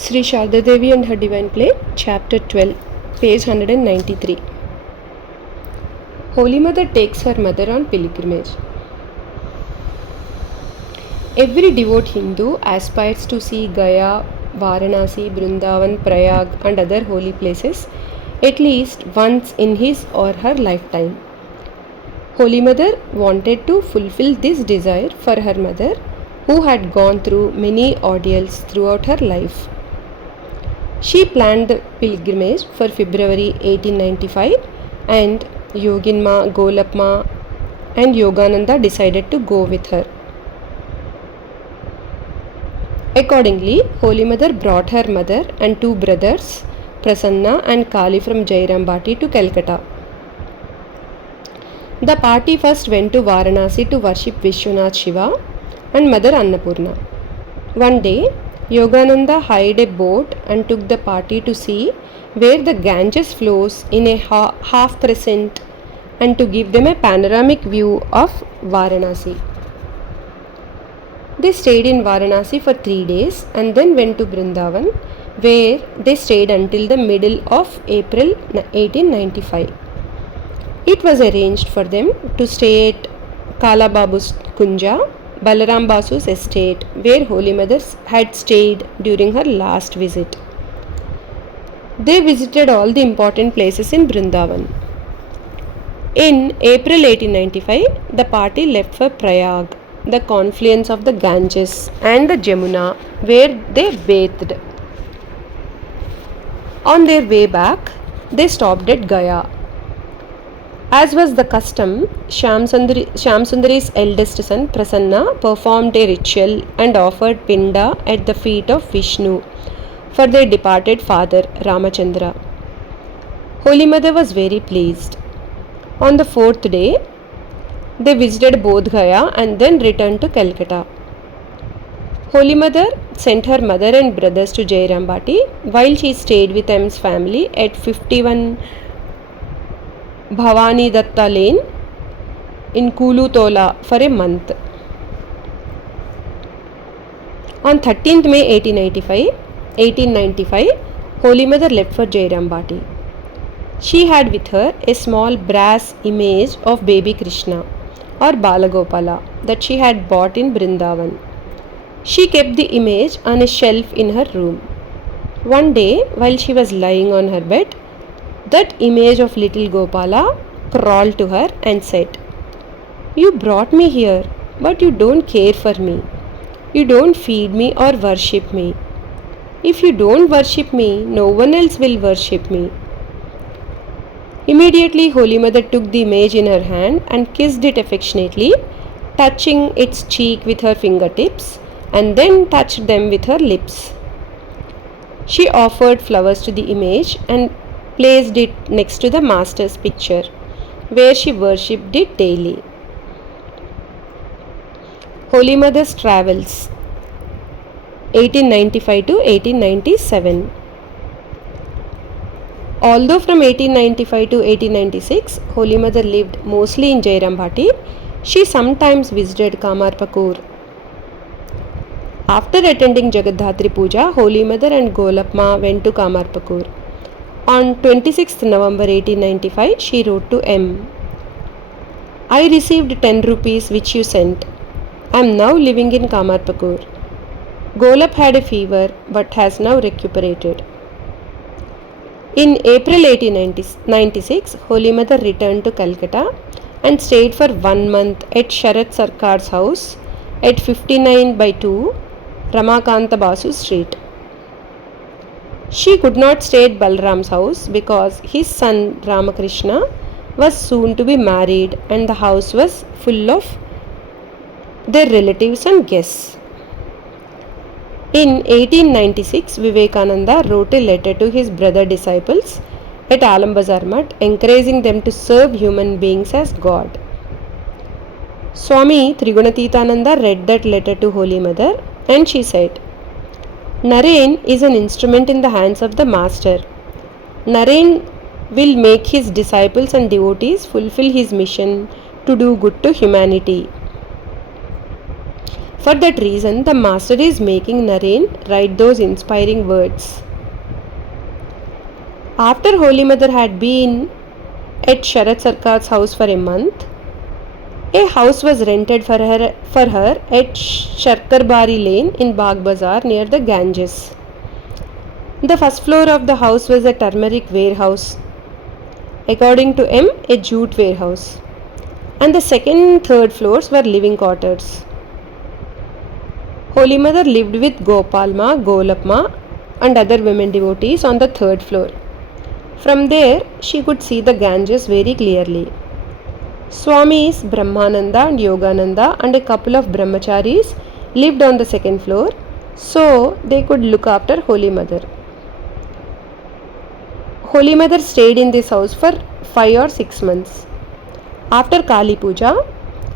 Sri Sharda Devi and Her Divine Play, Chapter 12, page 193. Holy Mother takes her mother on pilgrimage. Every devout Hindu aspires to see Gaya, Varanasi, Brindavan, Prayag and other holy places at least once in his or her lifetime. Holy Mother wanted to fulfill this desire for her mother, who had gone through many ordeals throughout her life. She planned the pilgrimage for February 1895 and Yoginma, Golapma and Yogananda decided to go with her. Accordingly, Holy Mother brought her mother and two brothers, Prasanna and Kali from Jairambati to Calcutta. The party first went to Varanasi to worship Vishwanath Shiva and Mother Annapurna. One day, Yogananda hired a boat and took the party to see where the Ganges flows in a half crescent and to give them a panoramic view of Varanasi. They stayed in Varanasi for 3 days and then went to Brindavan, where they stayed until the middle of April 1895. It was arranged for them to stay at Kala Babu's Kunja, Balaram Basu's estate, where Holy Mother had stayed during her last visit. They visited all the important places in Brindavan. In April 1895, the party left for Prayag, the confluence of the Ganges and the Jamuna, where they bathed. On their way back, they stopped at Gaya. As was the custom, Shamsundari's eldest son Prasanna performed a ritual and offered Pinda at the feet of Vishnu for their departed father Ramachandra. Holy Mother was very pleased. On the 4th day, they visited Bodh Gaya and then returned to Calcutta. Holy Mother sent her mother and brothers to Jairambati while she stayed with M's family at 51 Bhavani Datta Lane in Kulutola for a month. On 13th May 1895, Holy Mother left for Jairambati. She had with her a small brass image of baby Krishna or Balagopala that she had bought in Brindavan. She kept the image on a shelf in her room. One day, while she was lying on her bed, that image of little Gopala crawled to her and said, "You brought me here, but you don't care for me. You don't feed me or worship me. If you don't worship me, no one else will worship me." Immediately, Holy Mother took the image in her hand and kissed it affectionately, touching its cheek with her fingertips and then touched them with her lips. She offered flowers to the image and placed it next to the Master's picture, where she worshipped it daily. Holy Mother's Travels 1895 to 1897. Although from 1895 to 1896, Holy Mother lived mostly in Jairambati, she sometimes visited Kamarpakur. After attending Jagadhatri Puja, Holy Mother and Golapma went to Kamarpakur. On 26th November 1895, she wrote to M. "I received 10 rupees which you sent. I am now living in Kamarpakur. Golap had a fever but has now recuperated." In April 1896, Holy Mother returned to Calcutta and stayed for 1 month at Sharat Sarkar's house at 59/2 Ramakanta Basu Street. She could not stay at Balram's house because his son Ramakrishna was soon to be married and the house was full of their relatives and guests. In 1896, Vivekananda wrote a letter to his brother disciples at Alambazar Mutt encouraging them to serve human beings as God. Swami Trigunatitananda read that letter to Holy Mother and she said, "Naren is an instrument in the hands of the Master. Naren will make his disciples and devotees fulfill his mission to do good to humanity. For that reason, the master is making Naren write those inspiring words. After Holy Mother had been at Sharat Sarkar's house for a month, a house was rented for her at Sharkarbari Lane in Bagh Bazaar near the Ganges. The first floor of the house was a turmeric warehouse, according to M, a jute warehouse, and the second and third floors were living quarters. Holy Mother lived with Gopalma, Golapma, and other women devotees on the third floor. From there, she could see the Ganges very clearly. Swamis Brahmananda and Yogananda and a couple of brahmacharis lived on the second floor, so they could look after Holy Mother. Holy Mother stayed in this house for 5 or 6 months. After Kali Puja,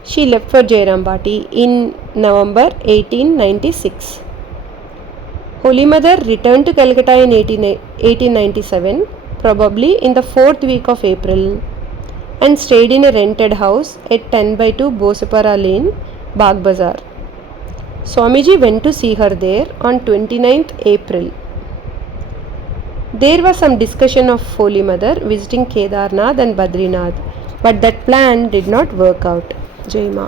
she left for Jairambati in November 1896. Holy Mother returned to Calcutta in 1897, probably in the 4th week of April, and stayed in a rented house at 10/2 Bosepara Lane, Bagh Bazaar. Swamiji went to see her there on 29th April. There was some discussion of Holy Mother visiting Kedarnath and Badrinath, but that plan did not work out. Jai Ma.